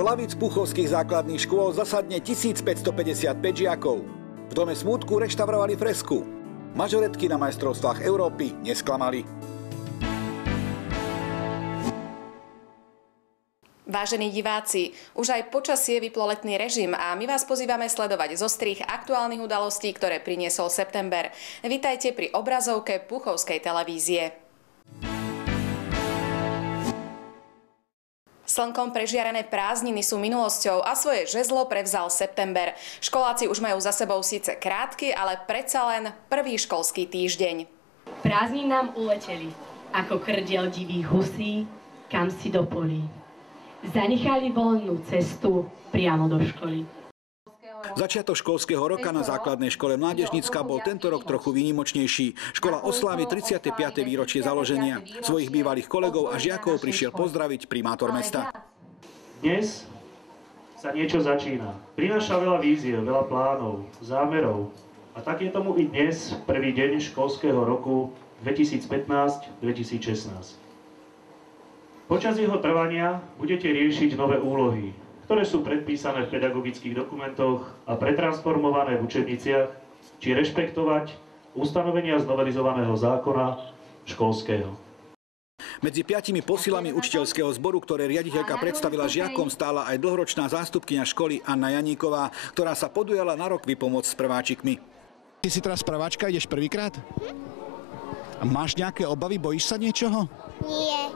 Do lavíc puchovských základných škôl zasadne 1555 žiakov. V Dome smútku reštaurovali fresku. Mažoretky na majstrovstvách Európy nesklamali. Vážení diváci, už aj počasie vyplo letný režim a my vás pozývame sledovať zostrih aktuálnych udalostí, ktoré priniesol september. Vitajte pri obrazovke Puchovskej televízie. Slnkom prežiarené prázdniny sú minulosťou a svoje žezlo prevzal september. Školáci už majú za sebou síce krátky, ale predsa len prvý školský týždeň. Prázdniny nám uleteli, ako krdiel divých husí, kam si do polí. Zanechali voľnú cestu priamo do školy. Začiatok školského roka na základnej škole Mládežnícka bol tento rok trochu výnimočnejší. Škola oslávi 35. výročie založenia. Svojich bývalých kolegov a žiakov prišiel pozdraviť primátor mesta. Dnes sa niečo začína. Prináša veľa víziev, veľa plánov, zámerov. A tak je tomu i dnes, prvý deň školského roku 2015-2016. Počas jeho trvania budete riešiť nové úlohy, ktoré sú predpísané v pedagogických dokumentoch a pretransformované v učebniciach, či rešpektovať ustanovenia z novelizovaného zákona školského. Medzi 5 posilami učiteľského zboru, ktoré riaditeľka predstavila žiakom, stála aj dlhoročná zástupkyňa školy Anna Janíková, ktorá sa podujala na rok vypomôcť s prváčikmi. Ty si teraz prváčka, ideš prvýkrát? A máš nejaké obavy, bojíš sa niečoho? Nie.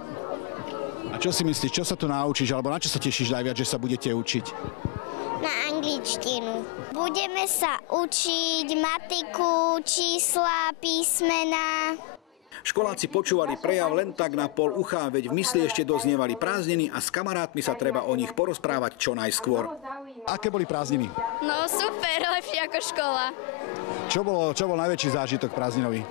A čo si myslíš, čo sa tu naučíš, alebo na čo sa tešíš najviac, že sa budete učiť? Na angličtinu. Budeme sa učiť matiku, čísla, písmena. Školáci počúvali prejav len tak na pol ucha, veď v mysli ešte doznievali prázdniny a s kamarátmi sa treba o nich porozprávať čo najskôr. Aké boli prázdniny? No super, lepšie ako škola. Čo bol najväčší zážitok prázdninový?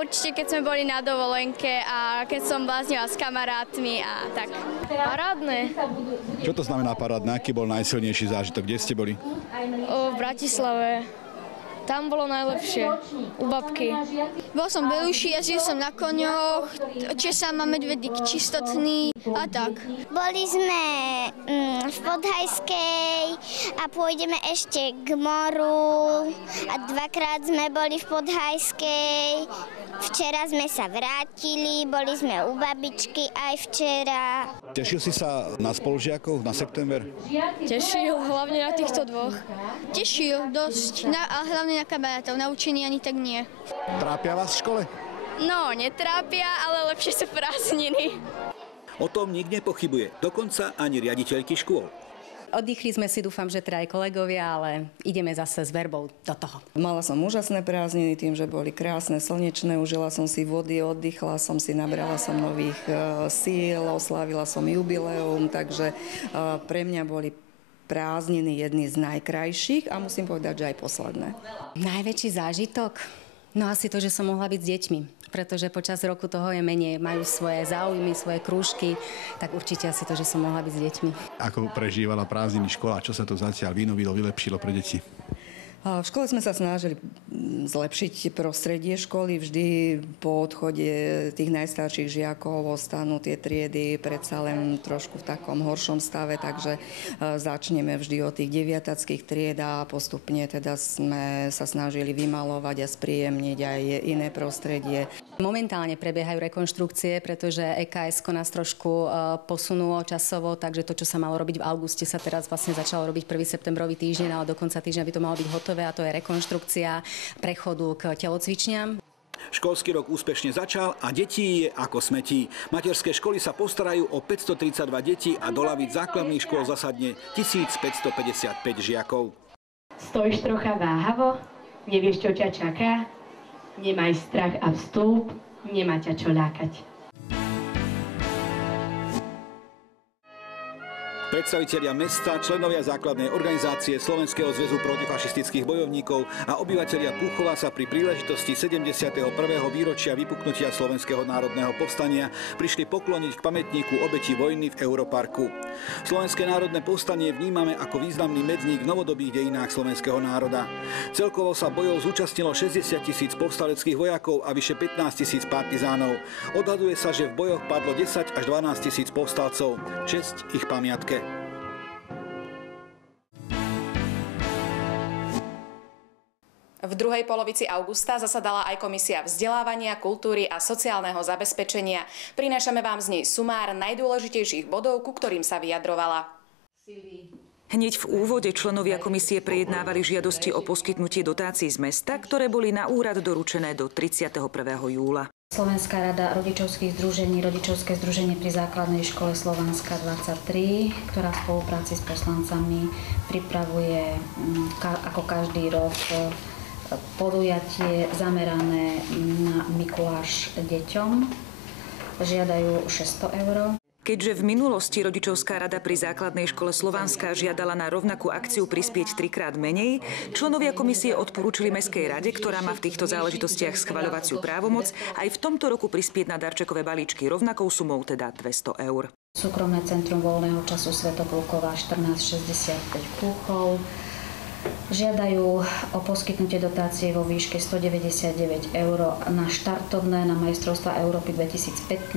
Určite, keď sme boli na dovolenke a keď som bláznila s kamarátmi a tak. Parádne. Čo to znamená parádne? Aký bol najsilnejší zážitok? Kde ste boli? V Bratislave. Tam bolo najlepšie, u babky. Bol som veľší, jazdil som na koňoch, česal ma medvedík čistotný a tak. Boli sme v Podhajskej a pôjdeme ešte k moru a dvakrát sme boli v Podhajskej. Včera sme sa vrátili, boli sme u babičky aj včera. Tešil si sa na spolužiakov, na september? Tešil, hlavne na týchto dvoch. Tešil dosť, a hlavne na kamarátov, na učení ani tak nie. Trápia vás v škole? No, netrápia, ale lepšie sú prázdniny. O tom nik nepochybuje, dokonca ani riaditeľky škôl. Oddychli sme si, dúfam, že teda aj kolegovia, ale ideme zase s verbou do toho. Mala som úžasné prázdniny tým, že boli krásne, slnečné, užila som si vody, oddychla som si, nabrala som nových síl, oslávila som jubileum, takže pre mňa boli prázdniny jedny z najkrajších a musím povedať, že aj posledné. Najväčší zážitok? No asi to, že som mohla byť s deťmi, pretože počas roku toho je menej, majú svoje záujmy, svoje krúžky, tak určite asi to, že som mohla byť s deťmi. Ako prežívala prázdniny škola? Čo sa to zatiaľ vynovilo, vylepšilo pre deti? V škole sme sa snažili zlepšiť prostredie školy. Vždy po odchode tých najstarších žiakov ostanú tie triedy predsa len trošku v takom horšom stave, takže začneme vždy od tých deviatackých tried a postupne teda sme sa snažili vymalovať a spríjemniť aj iné prostredie. Momentálne prebiehajú rekonštrukcie, pretože EKS nás trošku posunulo časovo, takže to, čo sa malo robiť v auguste, sa teraz vlastne začalo robiť 1. septembrový týždeň, ale do konca týždňa by to malo byť hotové a to je rekonštrukcia prechodu k telocvičniam. Školský rok úspešne začal a detí je ako smetí. Materské školy sa postarajú o 532 detí a do lavíc základných škôl zasadne 1555 žiakov. Stojíš trocha váhavo, nevieš, čo ťa čaká? Nemaj strach a vstúp, nemá ťa čo ľakať. Predstavitelia mesta, členovia základnej organizácie Slovenského zväzu protifašistických bojovníkov a obyvatelia Púchova sa pri príležitosti 71. výročia vypuknutia Slovenského národného povstania prišli pokloniť k pamätníku obetí vojny v Europarku. Slovenské národné povstanie vnímame ako významný medzník v novodobých dejinách slovenského národa. Celkovo sa bojov zúčastnilo 60 000 povstaleckých vojakov a vyše 15 000 partizánov. Odhaduje sa, že v bojoch padlo 10 až 12 000 povstalcov. Česť ich pamiatke. V druhej polovici augusta zasadala aj Komisia vzdelávania, kultúry a sociálneho zabezpečenia. Prinášame vám z nej sumár najdôležitejších bodov, ku ktorým sa vyjadrovala. Hneď v úvode členovia komisie prejednávali žiadosti o poskytnutie dotácií z mesta, ktoré boli na úrad doručené do 31. júla. Slovenská rada rodičovských združení, rodičovské združenie pri základnej škole Slovanská 23, ktorá v spolupráci s poslancami pripravuje ako každý rok podujatie zamerané na Mikuláš deťom. Žiadajú 600 €. Keďže v minulosti rodičovská rada pri základnej škole Slovanská žiadala na rovnakú akciu prispieť 3-krát menej, členovia komisie odporúčili Mestskej rade, ktorá má v týchto záležitostiach schvaľovaciu právomoc, aj v tomto roku prispieť na darčekové balíčky rovnakou sumou, teda 200 €. Súkromné centrum voľného času Svätopluková 1465 Púchov žiadajú o poskytnutie dotácie vo výške 199 € na štartovné na majstrovstvá Európy 2015,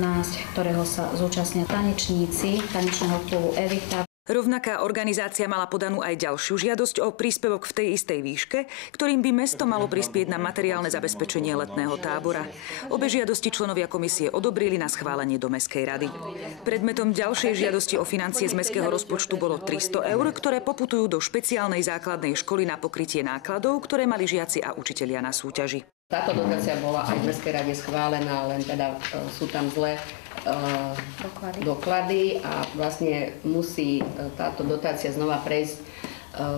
ktorého sa zúčastnia tanečníci tanečného klubu Evita. Rovnaká organizácia mala podanú aj ďalšiu žiadosť o príspevok v tej istej výške, ktorým by mesto malo prispieť na materiálne zabezpečenie letného tábora. Obe žiadosti členovia komisie odobrili na schválenie do Mestskej rady. Predmetom ďalšej žiadosti o financie z mestského rozpočtu bolo 300 €, ktoré poputujú do špeciálnej základnej školy na pokrytie nákladov, ktoré mali žiaci a učitelia na súťaži. Táto dotácia bola aj v Mestskej rade schválená, len teda sú tam zlé doklady a vlastne musí táto dotácia znova prejsť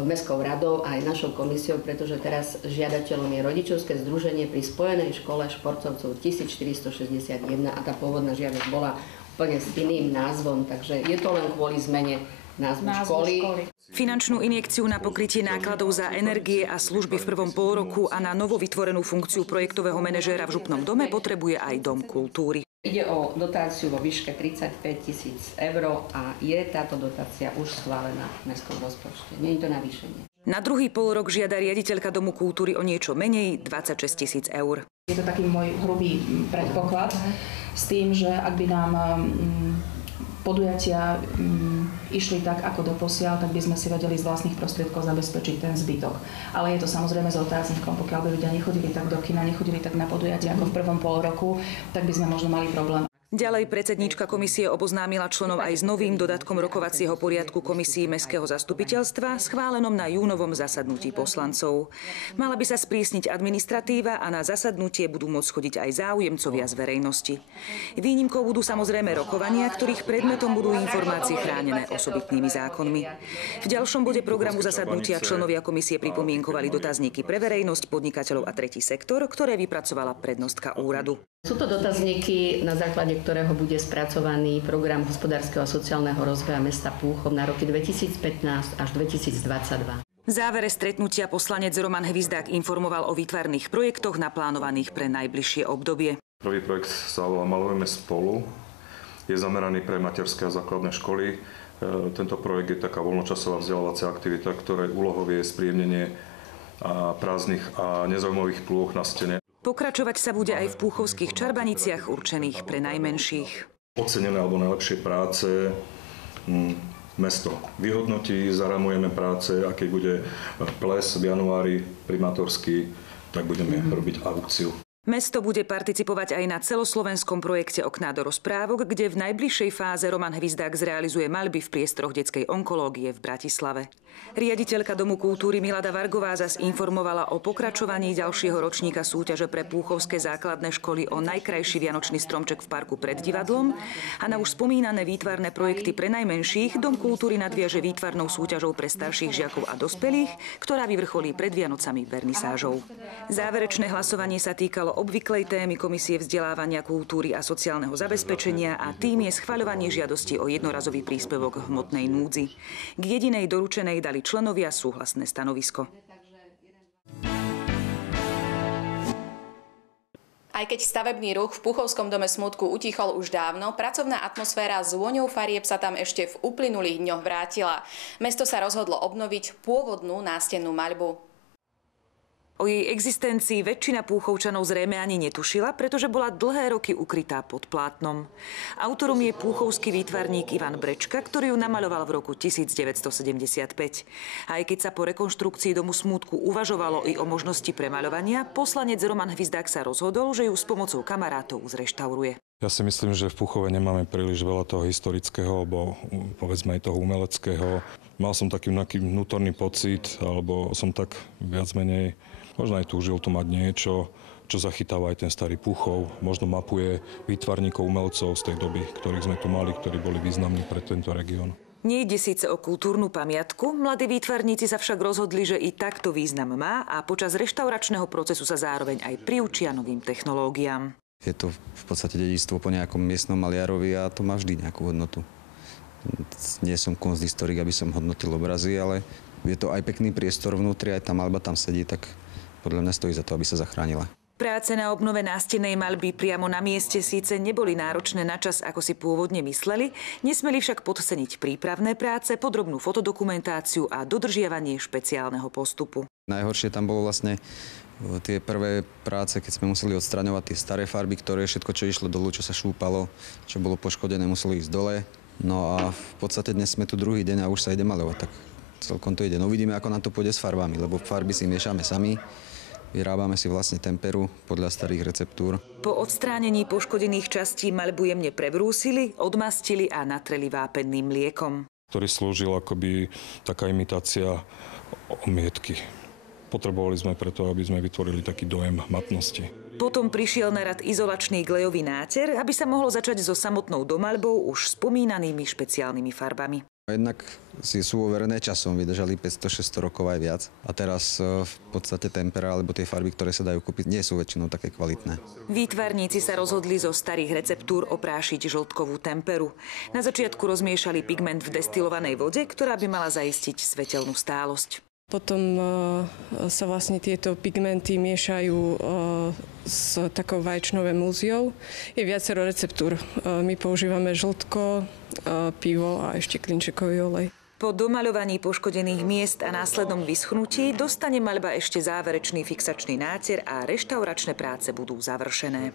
Mestskou radou a aj našou komisiou, pretože teraz žiadateľom je rodičovské združenie pri Spojenej škole športovcov 1461 a tá pôvodná žiadosť bola úplne s iným názvom, takže je to len kvôli zmene názvu školy. Finančnú injekciu na pokrytie nákladov za energie a služby v prvom pôroku a na novo vytvorenú funkciu projektového manažéra v Župnom dome potrebuje aj Dom kultúry. Ide o dotáciu vo výške 35 000 € a je táto dotácia už schválená v mestskom rozpočte. Nie je to navýšenie. Na druhý polrok žiada riaditeľka Domu kultúry o niečo menej, 26 000 €. Je to taký môj hrubý predpoklad s tým, že ak by nám podujatia išli tak, ako doposiaľ, tak by sme si vedeli z vlastných prostriedkov zabezpečiť ten zbytok. Ale je to samozrejme s otáznikom, pokiaľ by ľudia nechodili tak do kina, nechodili tak na podujatia ako v prvom pol roku, tak by sme možno mali problém. Ďalej predsedníčka komisie oboznámila členov aj s novým dodatkom rokovacieho poriadku komisii Mestského zastupiteľstva schválenom na júnovom zasadnutí poslancov. Mala by sa sprísniť administratíva a na zasadnutie budú môcť chodiť aj záujemcovia z verejnosti. Výnimkou budú samozrejme rokovania, ktorých predmetom budú informácie chránené osobitnými zákonmi. V ďalšom bode programu zasadnutia členovia komisie pripomienkovali dotazníky pre verejnosť, podnikateľov a tretí sektor, ktoré vypracovala prednostka úradu. Sú to dotazníky, na základe ktorého bude spracovaný program hospodárskeho a sociálneho rozvoja mesta Púchov na roky 2015 až 2022. V závere stretnutia poslanec Roman Hvizdák informoval o výtvarných projektoch naplánovaných pre najbližšie obdobie. Prvý projekt sa volá Malujeme spolu. Je zameraný pre materské a základné školy. Tento projekt je taká voľnočasová vzdelávacia aktivita, ktorej úlohou je spríjemnenie prázdnych a nezaujímavých plôch na stene. Pokračovať sa bude aj v púchovských čarbaniciach určených pre najmenších. Ocenené alebo najlepšie práce mesto vyhodnotí, zaramujeme práce a keď bude ples v januári primátorský, tak budeme robiť aukciu. Mesto bude participovať aj na celoslovenskom projekte Okná do rozprávok, kde v najbližšej fáze Roman Hvizdák zrealizuje maľby v priestoroch detskej onkológie v Bratislave. Riaditeľka Domu kultúry Milada Vargová zas informovala o pokračovaní ďalšieho ročníka súťaže pre púchovské základné školy o najkrajší vianočný stromček v parku pred divadlom a na už spomínané výtvarné projekty pre najmenších Dom kultúry nadviaže výtvarnou súťažou pre starších žiakov a dospelých, ktorá vyvrcholí pred Vianocami vernisážou. Záverečné hlasovanie sa týkalo obvyklej témy Komisie vzdelávania, kultúry a sociálneho zabezpečenia a tým je schvaľovanie žiadosti o jednorazový príspevok v hmotnej núdzi. K jedinej doručenej dali členovia súhlasné stanovisko. Aj keď stavebný ruch v Púchovskom dome smútku utichol už dávno, pracovná atmosféra s vôňou farieb sa tam ešte v uplynulých dňoch vrátila. Mesto sa rozhodlo obnoviť pôvodnú nástennú maľbu. O jej existencii väčšina Púchovčanov zrejme ani netušila, pretože bola dlhé roky ukrytá pod plátnom. Autorom je púchovský výtvarník Ivan Brečka, ktorý ju namaľoval v roku 1975. Aj keď sa po rekonštrukcii Domu smútku uvažovalo i o možnosti premaľovania, poslanec Roman Hvizdák sa rozhodol, že ju s pomocou kamarátov zreštauruje. Ja si myslím, že v Púchove nemáme príliš veľa toho historického, alebo povedzme aj toho umeleckého. Mal som taký vnútorný pocit, alebo som tak viac menej možno aj túžil tu mať niečo, čo zachytáva aj ten starý Púchov. Možno mapuje výtvarníkov, umelcov z tej doby, ktorých sme tu mali, ktorí boli významní pre tento región. Nejde síce o kultúrnu pamiatku, mladí výtvarníci sa však rozhodli, že i takto význam má a počas reštauračného procesu sa zároveň aj priučia novým technológiám. Je to v podstate dedičstvo po nejakom miestnom maliarovi a to má vždy nejakú hodnotu. Nie som kunsthistorik, aby som hodnotil obrazy, ale je to aj pekný priestor vnútri, aj tá maľba tam sedí, tak podľa mňa stojí za to, aby sa zachránila. Práce na obnove nástennej maľby priamo na mieste síce neboli náročné na čas, ako si pôvodne mysleli, nesmeli však podceniť prípravné práce, podrobnú fotodokumentáciu a dodržiavanie špeciálneho postupu. Najhoršie tam bolo vlastne tie prvé práce, keď sme museli odstraňovať tie staré farby, ktoré všetko, čo išlo dolu, čo sa šúpalo, čo bolo poškodené, muselo ísť dole. No a v podstate dnes sme tu druhý deň a už sa ide maľovať, tak celkom to ide. No uvidíme, ako nám to pôjde s farbami, lebo farby si miešame sami. Vyrábame si vlastne temperu podľa starých receptúr. Po odstránení poškodených častí maľbu jemne prebrúsili, odmastili a natreli vápenným mliekom. Ktorý slúžil akoby taká imitácia omietky. Potrebovali sme preto, aby sme vytvorili taký dojem matnosti. Potom prišiel na rad izolačný glejový náter, aby sa mohlo začať so samotnou domaľbou už spomínanými špeciálnymi farbami. Jednak si sú overené časom, vydržali 500-600 rokov aj viac. A teraz v podstate tempera alebo tie farby, ktoré sa dajú kúpiť, nie sú väčšinou také kvalitné. Výtvarníci sa rozhodli zo starých receptúr oprášiť žltkovú temperu. Na začiatku rozmiešali pigment v destilovanej vode, ktorá by mala zaistiť svetelnú stálosť. Potom sa vlastne tieto pigmenty miešajú s takou vaječnou emúziou. Je viacero receptúr. My používame žltko, pivo a ešte klinčekový olej. Po domaľovaní poškodených miest a následnom vyschnutí dostane maľba ešte záverečný fixačný náter a reštauračné práce budú završené.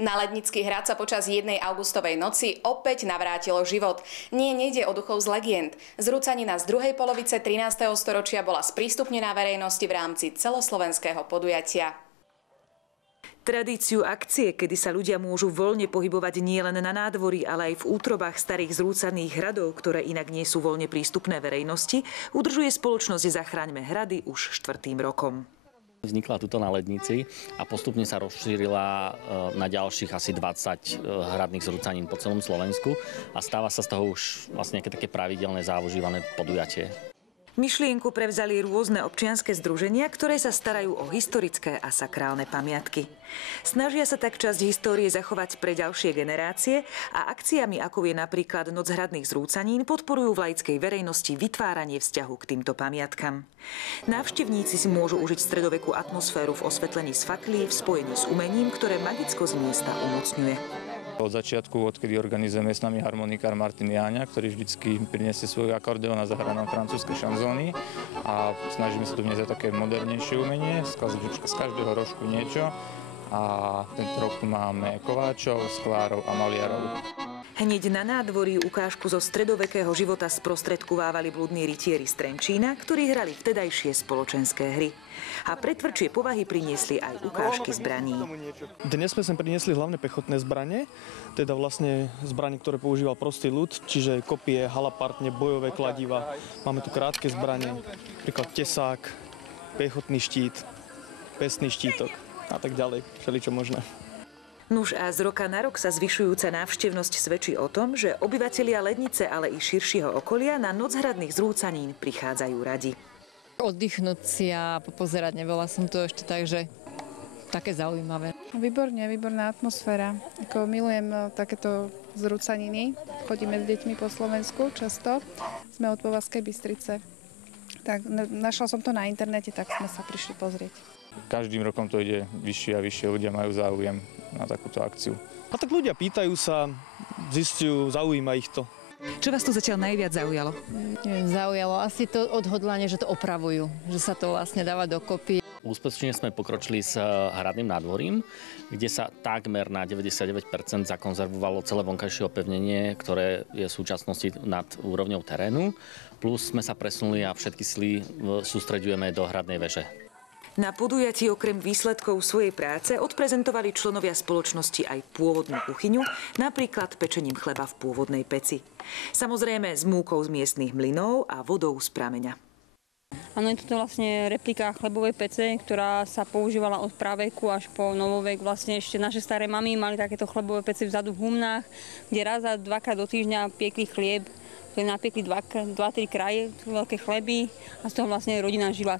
Na Lednický hrad sa počas jednej augustovej noci opäť navrátilo život. Nie, nejde o duchov z legend. Zrúcanina z druhej polovice 13. storočia bola sprístupnená verejnosti v rámci celoslovenského podujatia. Tradíciu akcie, kedy sa ľudia môžu voľne pohybovať nielen na nádvorí, ale aj v útrobách starých zrúcaných hradov, ktoré inak nie sú voľne prístupné verejnosti, udržuje spoločnosť Zachraňme hrady už 4. rokom. Vznikla tuto na Lednici a postupne sa rozšírila na ďalších asi 20 hradných zrúcanín po celom Slovensku a stáva sa z toho už vlastne také pravidelné závožívané podujatie. Myšlienku prevzali rôzne občianske združenia, ktoré sa starajú o historické a sakrálne pamiatky. Snažia sa tak časť histórie zachovať pre ďalšie generácie a akciami, ako je napríklad Noc hradných zrúcanín, podporujú v laickej verejnosti vytváranie vzťahu k týmto pamiatkam. Návštevníci si môžu užiť stredovekú atmosféru v osvetlení z faklí v spojení s umením, ktoré magickosť miesta umocňuje. Od začiatku, odkedy organizujeme s nami harmonikár Martin Jáňa, ktorý vždycky priniesie svoj akordeón a zahrá nám francúzske šanzóny a snažíme sa tu vniesť také modernejšie umenie, z každého rožku niečo a tento rok tu máme kováčov, sklárov a maliarov. Hneď na nádvorí ukážku zo stredovekého života sprostredkovávali bludní rytieri z Trenčína, ktorí hrali vtedajšie spoločenské hry. A pre tvrdšie povahy priniesli aj ukážky zbraní. Dnes sme sem priniesli hlavne pechotné zbrane, teda vlastne zbranie, ktoré používal prostý ľud, čiže kopie, halapartne, bojové kladiva. Máme tu krátke zbranie, napríklad tesák, pechotný štít, pesný štítok a tak ďalej, všeličo možné. Nuž a z roka na rok sa zvyšujúca návštevnosť svedčí o tom, že obyvatelia Lednice, ale i širšieho okolia na Noc hradných zrúcanín prichádzajú radi. Oddychnúť si a popozerať, nebola som to ešte tak, že také zaujímavé. Výborne, výborná atmosféra. Milujem takéto zrúcaniny. Chodíme s deťmi po Slovensku často. Sme od Považskej Bystrice. Tak našla som to na internete, tak sme sa prišli pozrieť. Každým rokom to ide vyššie a vyššie, ľudia majú záujem na takúto akciu. A tak ľudia pýtajú sa, zistujú, zaujíma ich to. Čo vás tu zatiaľ najviac zaujalo? Zaujalo asi to odhodlanie, že to opravujú, že sa to vlastne dáva dokopy. Úspešne sme pokročili s hradným nádvorím, kde sa takmer na 99% zakonzervovalo celé vonkajšie opevnenie, ktoré je v súčasnosti nad úrovňou terénu. Plus sme sa presunuli a všetky sily sústreďujeme do hradnej veže. Na podujatí okrem výsledkov svojej práce odprezentovali členovia spoločnosti aj pôvodnú kuchyňu, napríklad pečením chleba v pôvodnej peci. Samozrejme s múkou z miestnych mlynov a vodou z prameňa. Áno, je to vlastne replika chlebovej pece, ktorá sa používala od praveku až po novovek. Vlastne ešte naše staré mamy mali takéto chlebové pece vzadu v humnách, kde raz a dvakrát do týždňa piekli chlieb, ktorý napiekli 2-3 kraje, veľké chleby a z toho vlastne rodina žila.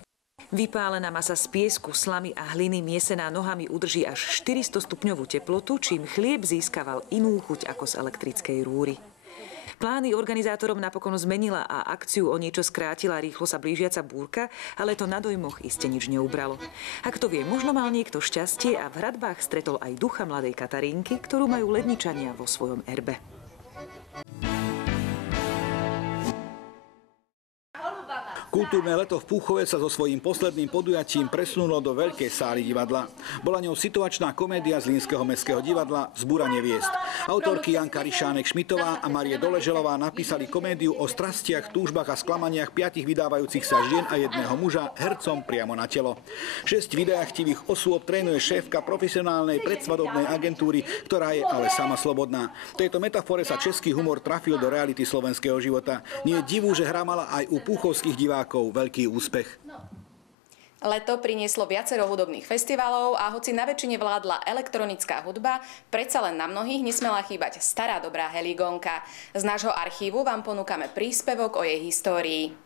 Vypálená masa z piesku, slamy a hliny miesená nohami udrží až 400 stupňovú teplotu, čím chlieb získaval inú chuť ako z elektrickej rúry. Plány organizátorom napokon zmenila a akciu o niečo skrátila rýchlo sa blížiaca búrka, ale to na dojmoch iste nič neubralo. Ak to vie, možno mal niekto šťastie a v hradbách stretol aj ducha mladej Katarínky, ktorú majú ledničania vo svojom erbe. Kultúrne leto v Púchove sa so svojím posledným podujatím presunulo do veľkej sály divadla. Bola ňou situačná komédia z Zlínskeho mestského divadla Zbúranie hviezd. Autorky Janka Ryšánek-Šmitová a Marie Doleželová napísali komédiu o strastiach, túžbách a sklamaniach 5 vydávajúcich sa žien a jedného muža hercom priamo na telo. 6 videachtivých osôb trénuje šéfka profesionálnej predsvadobnej agentúry, ktorá je ale sama slobodná. V tejto metafore sa český humor trafil do reality slovenského života. Nie je divu, že hra mala aj u púchovských divákov veľký úspech. Leto prinieslo viacero hudobných festivalov a hoci na väčšine vládla elektronická hudba, predsa len na mnohých nesmela chýbať stará dobrá heligónka. Z nášho archívu vám ponúkame príspevok o jej histórii.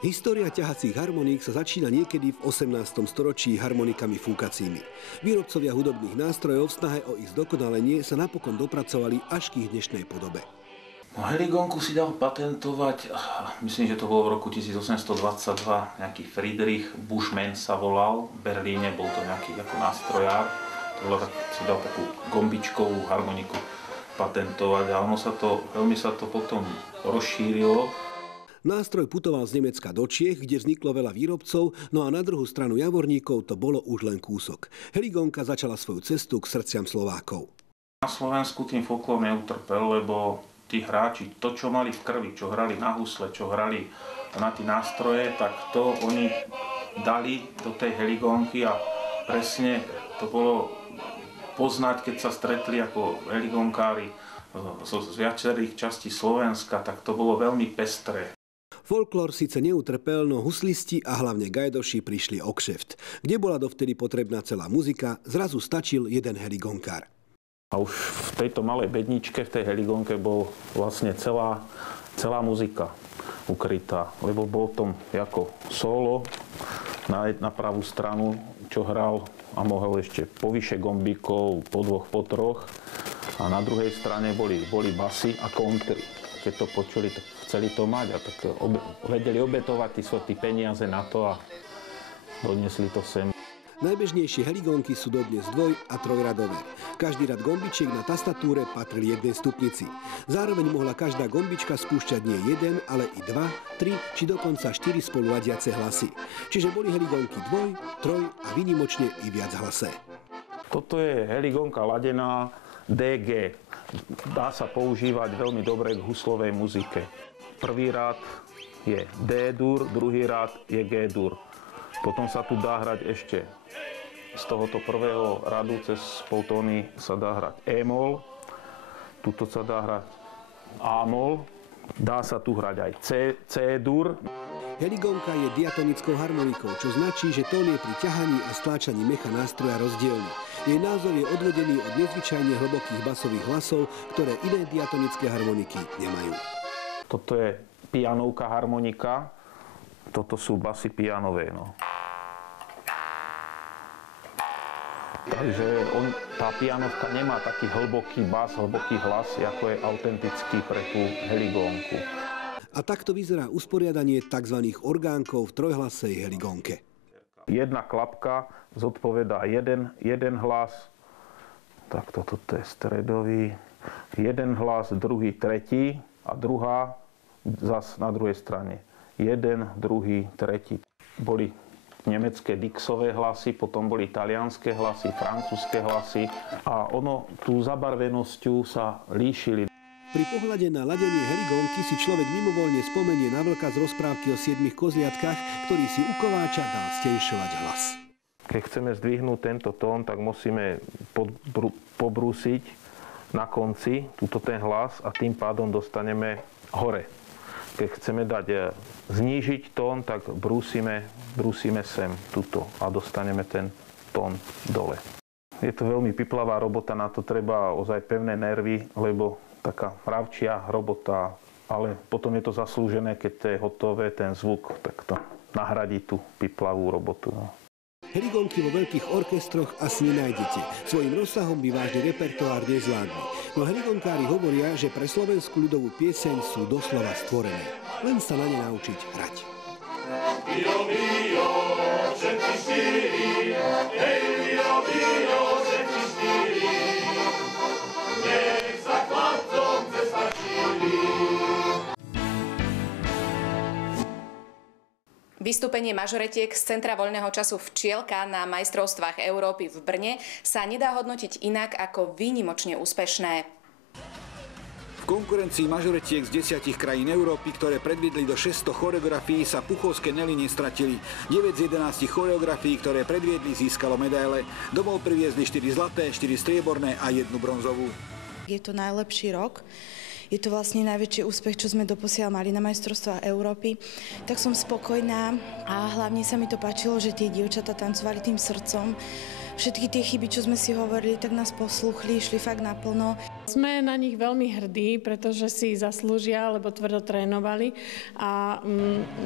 História ťahacích harmoník sa začína niekedy v 18. storočí harmonikami fúkacími. Výrobcovia hudobných nástrojov v snahe o ich zdokonalenie sa napokon dopracovali až k ich dnešnej podobe. No, heligónku si dal patentovať, myslím, že to bolo v roku 1822, nejaký Friedrich Buschmann sa volal, v Berlíne, bol to nejaký ako nástrojár, si dal takú gombičkovú harmoniku patentovať a veľmi sa to potom rozšírilo. Nástroj putoval z Nemecka do Čiech, kde vzniklo veľa výrobcov, no a na druhú stranu javorníkov to bolo už len kúsok. Heligónka začala svoju cestu k srdciam Slovákov. Na Slovensku tým folklór neutrpel, lebo tí hráči, to čo mali v krvi, čo hrali na husle, čo hrali na tie nástroje, tak to oni dali do tej heligónky a presne to bolo poznať, keď sa stretli ako heligónkári z viacerých častí Slovenska, tak to bolo veľmi pestré. Folklór síce neutrpel, no huslisti a hlavne gajdoši prišli o kšeft. Kde bola dovtedy potrebná celá muzika, zrazu stačil jeden heligónkár. A už v tejto malej bedničke, v tej heligónke bol vlastne celá muzika ukrytá, lebo bol tom ako solo na pravú stranu, čo hral a mohol ešte povyše gombíkov, po 2, po 3 a na druhej strane boli basy a kontry. Keď to počuli, tak chceli to mať a tak vedeli obetovať tí peniaze na to a doniesli to sem. Najbežnejšie heligónky sú dodnes 2- a 3-radové. Každý rad gombičiek na tastatúre patril jednej stupnici. Zároveň mohla každá gombička spúšťať nie 1, ale i 2, 3 či dokonca 4 spoluladiace hlasy. Čiže boli heligónky 2, 3 a výnimočne i viac hlasé. Toto je heligónka ladená DG. Dá sa používať veľmi dobre k huslovej muzike. Prvý rád je D-dur, druhý rád je G-dur. Potom sa tu dá hrať ešte z tohoto prvého radu cez poltóny sa dá hrať E-mol, tuto sa dá hrať A-mol, dá sa tu hrať aj C-dur. Heligónka je diatonickou harmonikou, čo značí, že tón je pri ťahaní a stláčaní mecha nástroja rozdielny. Jej názov je odvodený od nezvyčajne hlbokých basových hlasov, ktoré iné diatonické harmoniky nemajú. Toto je pianovka harmonika, toto sú basy pianové. No. Takže tá pianovka nemá taký hlboký bas, hlboký hlas, ako je autentický pre tú heligónku. A takto vyzerá usporiadanie tzv. Orgánkov v trojhlasej heligónke. Jedna klapka zodpovedá jeden hlas. Tak toto je stredový. Jeden hlas, druhý, tretí a druhá zas na druhej strane. Jeden, druhý, tretí. Boli nemecké Dixové hlasy, potom boli talianské hlasy, francúzske hlasy a ono tú zabarvenosťou sa líšili. Pri pohľade na ladenie heligonky si človek mimovoľne spomenie na vlka z rozprávky o 7 kozliatkách, ktorý si u kováča dal stenšovať hlas. Keď chceme zdvihnúť tento tón, tak musíme pobrúsiť na konci ten hlas a tým pádom dostaneme hore. Keď chceme znížiť tón, tak brúsime sem tuto a dostaneme ten tón dole. Je to veľmi piplavá robota, na to treba ozaj pevné nervy, lebo taká mravčia robota, ale potom je to zaslúžené, keď to je hotové, ten zvuk, tak to nahradí tú piplavú robotu. Heligonky vo veľkých orkestroch asi nenájdete. Svojím rozsahom by vážny repertoár nezvládli. No heligonkári hovoria, že pre slovenskú ľudovú pieseň sú doslova stvorené. Len sa na ne naučiť hrať. Mio, mio, všetci štyri, hej, mio, mio, všetci štyri, nech sa chlapcom cesta šíri. Vystúpenie mažoretiek z Centra voľného času Včielka na majstrovstvách Európy v Brne sa nedá hodnotiť inak ako výnimočne úspešné. V konkurencii mažoretiek z 10 krajín Európy, ktoré predviedli do 600 choreografií, sa puchovské Nelly nestratili. 9 z 11 choreografií, ktoré predviedli, získalo medaile. Domov priviezli 4 zlaté, 4 strieborné a 1 bronzovú. Je to najlepší rok. Je to vlastne najväčší úspech, čo sme doposiaľ mali na majstrovstvách Európy. Tak som spokojná a hlavne sa mi to páčilo, že tie dievčatá tancovali tým srdcom. Všetky tie chyby, čo sme si hovorili, tak nás posluchli, šli fakt naplno. Sme na nich veľmi hrdí, pretože si zaslúžia, lebo tvrdo trénovali a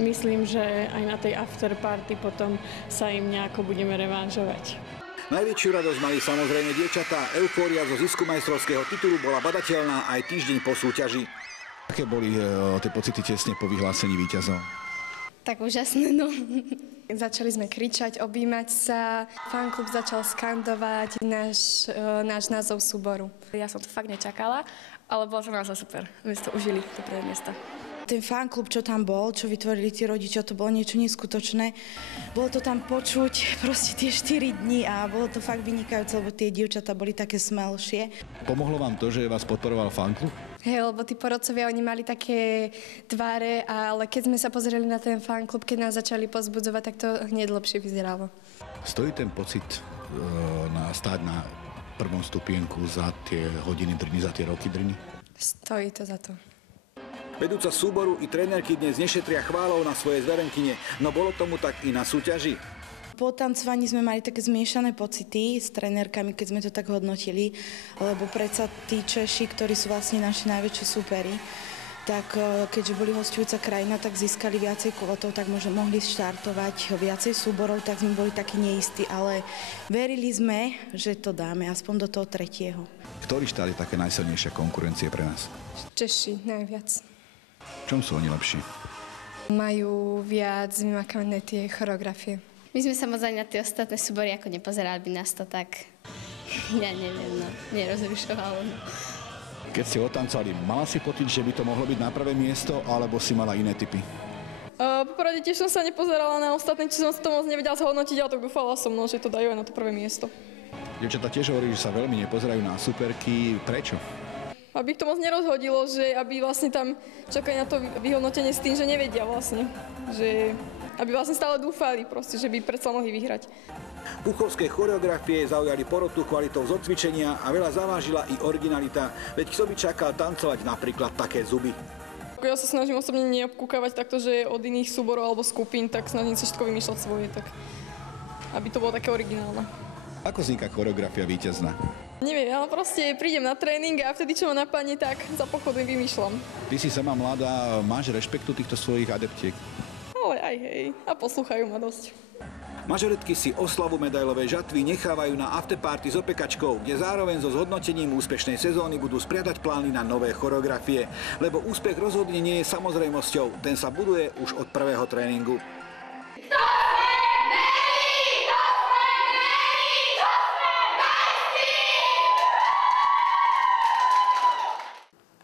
myslím, že aj na tej afterparty potom sa im nejako budeme revanžovať. Najväčšiu radosť mali samozrejme dievčatá. Eufória zo zisku majstrovského titulu bola badateľná aj týždeň po súťaži. Aké boli tie pocity tesne po vyhlásení víťazov? Tak úžasné, no. Začali sme kričať, objímať sa. Fanklub začal skandovať náš názov súboru. Ja som to fakt nečakala, ale bolo to naozaj super. My sme to užili, to prvé miesto. Ten fanklub, čo tam bol, čo vytvorili tí rodičia, to bolo niečo neskutočné. Bolo to tam počuť proste tie 4 dni a bolo to fakt vynikajúce, lebo tie dievčatá boli také smelšie. Pomohlo vám to, že vás podporoval fanklub? Hej, lebo tí porodcovia, oni mali také tváre, ale keď sme sa pozreli na ten fanklub, keď nás začali pozbudzovať, tak to hneď lepšie vyzeralo. Stojí ten pocit stáť na prvom stupienku za tie hodiny drni, za tie roky drni? Stojí to za to. Vedúca súboru i trénerky dnes nešetria chválou na svojej zverenkyne, no bolo tomu tak i na súťaži. Po tancovaní sme mali také zmiešané pocity s trénerkami, keď sme to tak hodnotili, lebo predsa tí Češi, ktorí sú vlastne naši najväčší súperi, tak keďže boli hosťujúca krajina, tak získali viacej kolotov, tak mohli štartovať viacej súborov, tak sme boli takí neistí, ale verili sme, že to dáme, aspoň do toho 3. Ktorý štát je také najsilnejšia konkurencie pre nás? Češi najviac. V čom sú oni lepší? Majú viac vymakané tie choreografie. My sme sa moc aj na tie ostatné súbory ako nepozerali, by nás to tak, ja neviem, no, nerozrušovalo. No. Keď si otancovali, mala si pocit, že by to mohlo byť na prvé miesto, alebo si mala iné typy? Popravde tiež som sa nepozerala na ostatné, či som to moc nevedela zhodnotiť, ale tak dúfala som, že to dajú aj na to prvé miesto. Dievčatá tiež hovorí, že sa veľmi nepozerajú na superky. Prečo? Aby to moc nerozhodilo, že aby vlastne tam čakali na to vyhodnotenie s tým, že nevedia vlastne. Že aby vlastne stále dúfali proste, že by predsa mohli vyhrať. Puchovské choreografie zaujali porotu kvalitou z odcvičenia a veľa zavážila i originalita, veď kto by čakal tancovať napríklad také zuby. Ja sa snažím osobne neobkúkavať takto, že od iných súborov alebo skupín, tak snažím sa všetko vymýšľať svoje, tak aby to bolo také originálne. Ako vzniká choreografia víťazná? Neviem, ja proste prídem na tréning a vtedy, čo ma napadne, tak za pochodom vymýšľam. Ty si sama mladá, máš rešpektu týchto svojich adeptiek? Ale aj hej, a poslúchajú ma dosť. Mažoretky si oslavu medailovej žatvy nechávajú na afterparty s opekačkou, kde zároveň so zhodnotením úspešnej sezóny budú spriadať plány na nové choreografie. Lebo úspech rozhodne nie je samozrejmosťou, ten sa buduje už od prvého tréningu.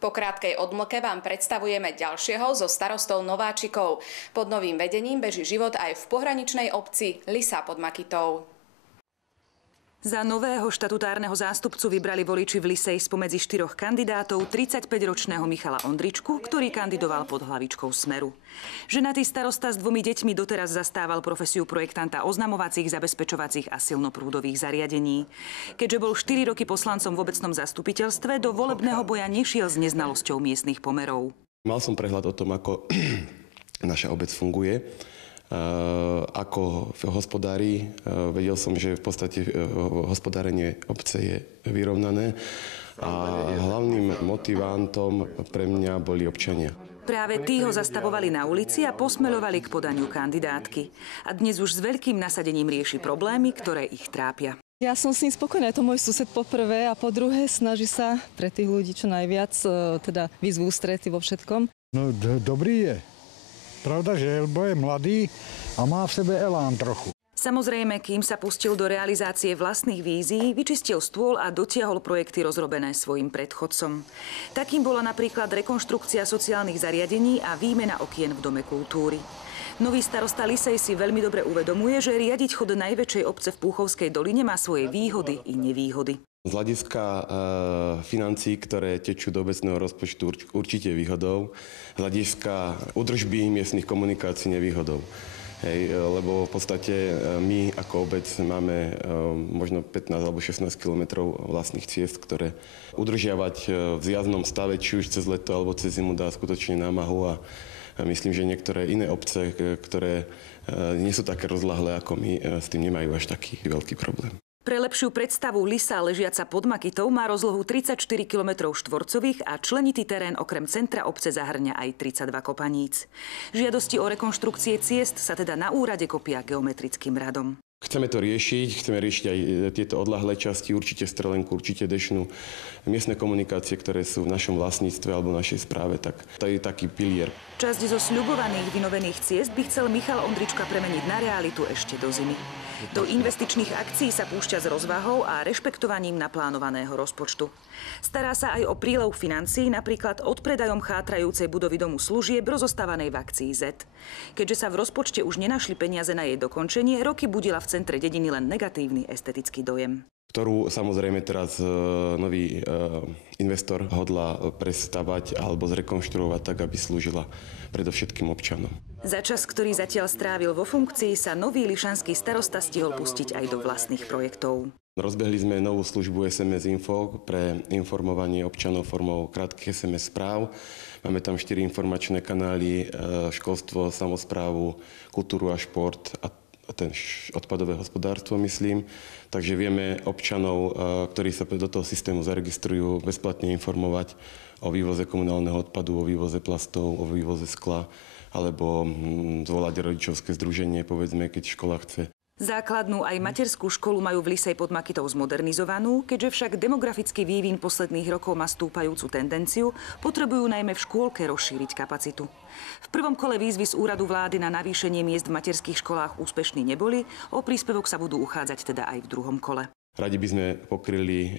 Po krátkej odmlke vám predstavujeme ďalšieho zo starostov nováčikov. Pod novým vedením beží život aj v pohraničnej obci Lysá pod Makytou. Za nového štatutárneho zástupcu vybrali voliči v Lysej spomedzi 4 kandidátov 35-ročného Michala Ondričku, ktorý kandidoval pod hlavičkou Smeru. Ženatý starosta s 2 deťmi doteraz zastával profesiu projektanta oznamovacích, zabezpečovacích a silnoprúdových zariadení. Keďže bol 4 roky poslancom v obecnom zastupiteľstve, do volebného boja nešiel s neznalosťou miestnych pomerov. Mal som prehľad o tom, ako naša obec funguje, ako hospodári. Vedel som, že v podstate hospodárenie obce je vyrovnané a hlavným motivantom pre mňa boli občania. Práve tí ho zastavovali na ulici a posmeľovali k podaniu kandidátky. A dnes už s veľkým nasadením rieši problémy, ktoré ich trápia. Ja som s ním spokojná, je to môj sused po prvé a po druhé snaží sa pre tých ľudí čo najviac teda výzvu ústrety vo všetkom. No dobrý je. Pravda, že Elbo je mladý a má v sebe elán trochu. Samozrejme, kým sa pustil do realizácie vlastných vízií, vyčistil stôl a dotiahol projekty rozrobené svojim predchodcom. Takým bola napríklad rekonštrukcia sociálnych zariadení a výmena okien v Dome kultúry. Nový starosta Lysej si veľmi dobre uvedomuje, že riadiť chod najväčšej obce v Púchovskej doline má svoje výhody i nevýhody. Z hľadiska financií, ktoré tečú do obecného rozpočtu, určite výhodou. Z hľadiska údržby miestnych komunikácií nevýhodou. Hej, lebo v podstate my ako obec máme možno 15 alebo 16 kilometrov vlastných ciest, ktoré udržiavať v zjazdnom stave, či už cez leto alebo cez zimu dá skutočne námahu a myslím, že niektoré iné obce, ktoré nie sú také rozľahlé ako my, s tým nemajú až taký veľký problém. Pre lepšiu predstavu, Lysá ležiaca pod Makytou má rozlohu 34 km štvorcových a členitý terén okrem centra obce zahŕňa aj 32 kopaníc. Žiadosti o rekonštrukcie ciest sa teda na úrade kopia geometrickým radom. Chceme to riešiť, chceme riešiť aj tieto odľahlé časti, určite Strelenku, určite Dešnú. Miestne komunikácie, ktoré sú v našom vlastníctve alebo v našej správe, tak to je taký pilier. Časť zo sľubovaných vynovených ciest by chcel Michal Ondrička premeniť na realitu ešte do zimy. Do investičných akcií sa púšťa s rozvahou a rešpektovaním naplánovaného rozpočtu. Stará sa aj o prílev financií, napríklad odpredajom chátrajúcej budovy domu služieb rozostávanej v akcii Z. Keďže sa v rozpočte už nenašli peniaze na jej dokončenie, roky budila v centre dediny len negatívny estetický dojem. Ktorú samozrejme teraz nový investor hodlá prestavať alebo zrekonštruovať tak, aby slúžila predovšetkým občanom. Za čas, ktorý zatiaľ strávil vo funkcii, sa nový lišanský starosta stihol pustiť aj do vlastných projektov. Rozbehli sme novú službu SMS Info pre informovanie občanov formou krátkych SMS správ. Máme tam 4 informačné kanály, školstvo, samosprávu, kultúru a šport a ten odpadové hospodárstvo, myslím. Takže vieme občanov, ktorí sa do toho systému zaregistrujú, bezplatne informovať o vývoze komunálneho odpadu, o vývoze plastov, o vývoze skla, alebo zvolať rodičovské združenie, povedzme, keď škola chce. Základnú aj materskú školu majú v Lysej pod Makytou zmodernizovanú, keďže však demografický vývin posledných rokov má stúpajúcu tendenciu, potrebujú najmä v škôlke rozšíriť kapacitu. V prvom kole výzvy z úradu vlády na navýšenie miest v materských školách úspešní neboli, o príspevok sa budú uchádzať teda aj v druhom kole. Radi by sme pokryli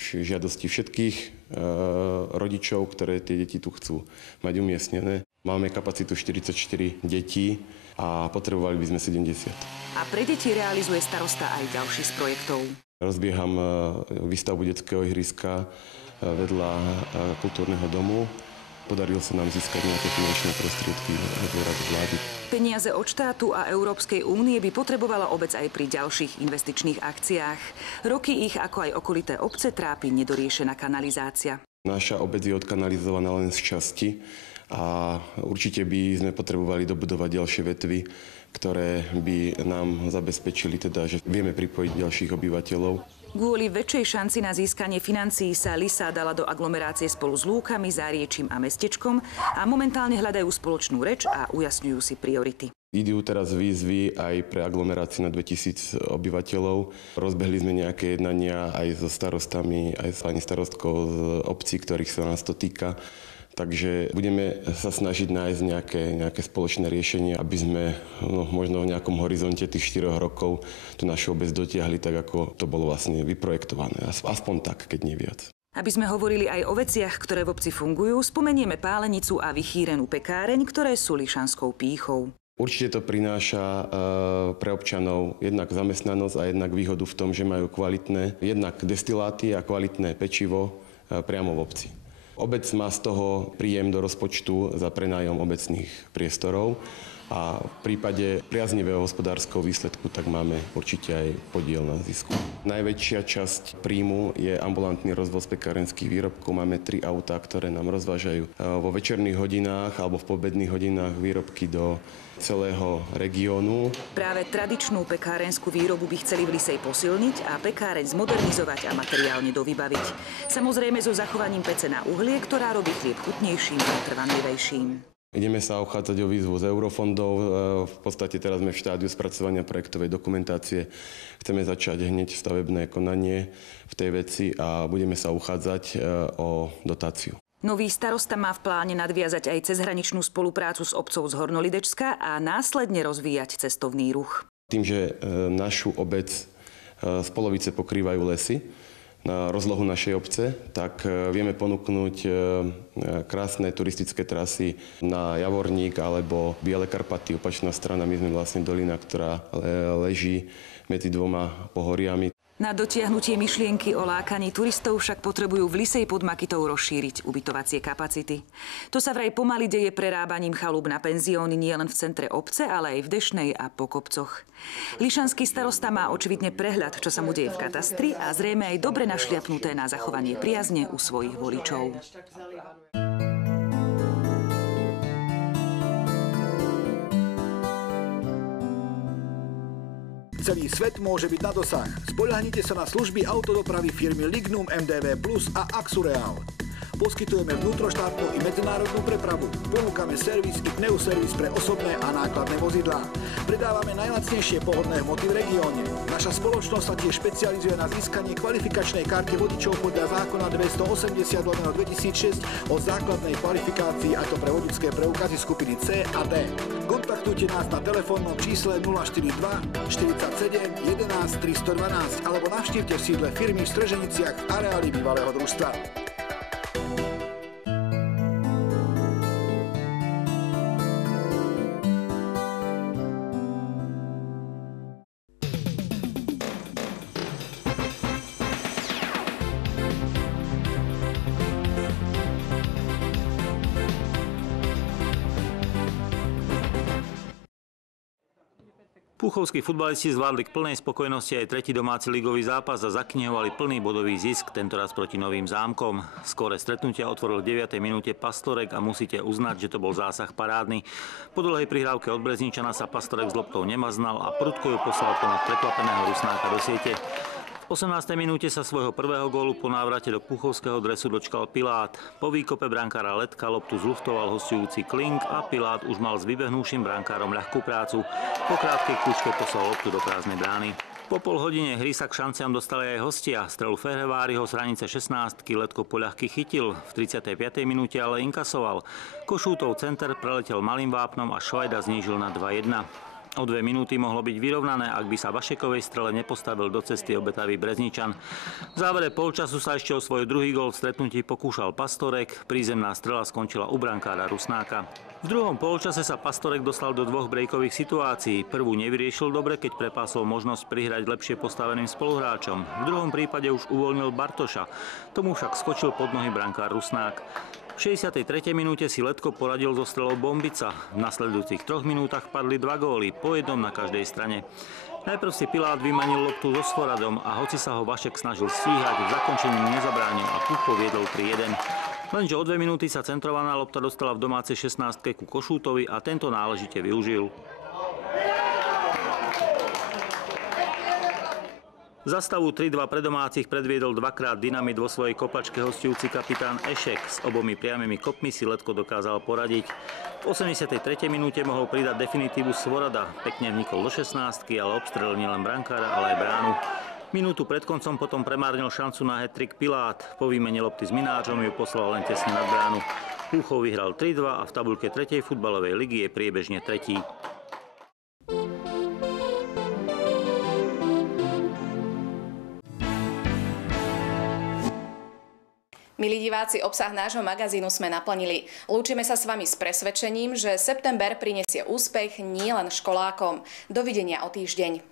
žiadosti všetkých rodičov, ktoré tie deti tu chcú mať umiestnené. Máme kapacitu 44 detí a potrebovali by sme 70. A pre deti realizuje starosta aj ďalší z projektov. Rozbieham výstavbu detského ihriska vedľa kultúrneho domu. Podarilo sa nám získať nejaké finančné prostriedky od úradu vlády. Peniaze od štátu a Európskej únie by potrebovala obec aj pri ďalších investičných akciách. Roky ich, ako aj okolité obce, trápi nedoriešená kanalizácia. Naša obec je odkanalizovaná len z časti a určite by sme potrebovali dobudovať ďalšie vetvy, ktoré by nám zabezpečili, teda, že vieme pripojiť ďalších obyvateľov. Kvôli väčšej šanci na získanie financií sa Lysá dala do aglomerácie spolu s Lúkami, Záriečím a Mestečkom a momentálne hľadajú spoločnú reč a ujasňujú si priority. Idú teraz výzvy aj pre aglomeráciu na 2000 obyvateľov. Rozbehli sme nejaké jednania aj so starostami, aj s pani starostkou z obcí, ktorých sa nás to týka. Takže budeme sa snažiť nájsť nejaké spoločné riešenie, aby sme možno v nejakom horizonte tých 4 rokov tú našu obec dotiahli tak, ako to bolo vlastne vyprojektované. Aspoň tak, keď nie viac. Aby sme hovorili aj o veciach, ktoré v obci fungujú, spomenieme pálenicu a vychýrenú pekáreň, ktoré sú lišanskou pýchou. Určite to prináša pre občanov jednak zamestnanosť a jednak výhodu v tom, že majú kvalitné jednak destiláty a kvalitné pečivo priamo v obci. Obec má z toho príjem do rozpočtu za prenájom obecných priestorov a v prípade priaznivého hospodárskeho výsledku tak máme určite aj podiel na zisku. Najväčšia časť príjmu je ambulantný rozvoz pekárenských výrobkov. Máme 3 autá, ktoré nám rozvážajú vo večerných hodinách alebo v pobedných hodinách výrobky do celého regiónu. Práve tradičnú pekárenskú výrobu by chceli v Lysej posilniť a pekáreň zmodernizovať a materiálne dovybaviť. Samozrejme so zachovaním pece na uhlie, ktorá robí chlieb chutnejším a trvanlivejším. Ideme sa uchádzať o výzvu z eurofondov. V podstate teraz sme v štádiu spracovania projektovej dokumentácie. Chceme začať hneď stavebné konanie v tej veci a budeme sa uchádzať o dotáciu. Nový starosta má v pláne nadviazať aj cezhraničnú spoluprácu s obcov z Hornolidečska a následne rozvíjať cestovný ruch. Tým, že našu obec z polovice pokrývajú lesy, na rozlohu našej obce, tak vieme ponúknuť krásne turistické trasy na Javorník alebo Biele Karpaty. Opačná strana, my sme vlastne dolina, ktorá leží medzi 2 pohoriami. Na dotiahnutie myšlienky o lákaní turistov však potrebujú v Lysej pod Makytou rozšíriť ubytovacie kapacity. To sa vraj pomaly deje prerábaním chalúb na penzióny nielen v centre obce, ale aj v Dešnej a po kopcoch. Lišanský starosta má očividne prehľad, čo sa mu deje v katastri a zrejme aj dobre našliapnuté na zachovanie priazne u svojich voličov. Celý svet môže byť na dosah. Spoľahnite sa na služby autodopravy firmy Lignum, MDV Plus a Axureal. Poskytujeme vnútroštátnu i medzinárodnú prepravu. Ponúkame servis i pneuservis pre osobné a nákladné vozidlá. Predávame najlacnejšie pohodné hmoty v regióne. Naša spoločnosť sa tiež špecializuje na získanie kvalifikačnej karty vodičov podľa zákona 280/2006 o základnej kvalifikácii, a to pre vodičské preukazy skupiny C a D. Kontaktujte nás na telefónnom čísle 042 47 11 312 alebo navštívte v sídle firmy v Strženiciach v areáli bývalého družstva. Púchovskí futbalisti zvládli k plnej spokojnosti aj tretí domáci ligový zápas a zaknihovali plný bodový zisk, tentoraz proti Novým Zámkom. Skóre stretnutia otvoril v 9. minúte Pastorek a musíte uznať, že to bol zásah parádny. Po dlhej prihrávke od Brezničana sa Pastorek s loptou nemaznal a prudko ju poslal ponad prekvapeného Rusnáka do siete. V 18. minúte sa svojho prvého gólu po návrate do púchovského dresu dočkal Pilát. Po výkope brankára Letka loptu zluchtoval hostujúci Klink a Pilát už mal s vybehnúšim brankárom ľahkú prácu. Po krátkej kľúčke poslal loptu do prázdnej brány. Po pol hodine hry sa k šanciam dostali aj hostia. Strelu Ferheváriho z hranice 16-ky Letko poľahky chytil. V 35. minúte ale inkasoval. Košútov center preletel malým vápnom a Švajda znížil na 2-1. O 2 minúty mohlo byť vyrovnané, ak by sa Vašekovej strele nepostavil do cesty obetavý Brezničan. V závere polčasu sa ešte o svoj druhý gól v stretnutí pokúšal Pastorek. Prízemná strela skončila u brankára Rusnáka. V druhom polčase sa Pastorek dostal do 2 brejkových situácií. Prvú nevyriešil dobre, keď prepásol možnosť prihrať lepšie postaveným spoluhráčom. V druhom prípade už uvoľnil Bartoša. Tomu však skočil pod nohy brankár Rusnák. V 63. minúte si Letko poradil so strelou Bombica. V nasledujúcich 3 minútach padli 2 góly, po jednom na každej strane. Najprv si Pilát vymanil loptu so Svoradom a hoci sa ho Vašek snažil stíhať, v zakončení nezabránil a Púchov viedol 3-1. Lenže o 2 minúty sa centrovaná lopta dostala v domácej 16-ke ku Košútovi a tento náležite využil. Za stavu 3-2 pre domácich predviedol dvakrát Dynamit vo svojej kopačke hostujúci kapitán Ešek. S obomi priamymi kopmi si Letko dokázal poradiť. V 83. minúte mohol pridať definitívu Svorada. Pekne vnikol do 16-ky, ale obstrelil nielen brankára, ale aj bránu. Minútu pred koncom potom premárnil šancu na hat-trick Pilát. Po výmene lopty s Mináčom ju poslal len tesne nad bránu. Púchov vyhral 3-2 a v tabuľke 3. futbalovej ligy je priebežne 3. Milí diváci, obsah nášho magazínu sme naplnili. Lúčime sa s vami s presvedčením, že september prinesie úspech nielen školákom. Dovidenia o týždeň.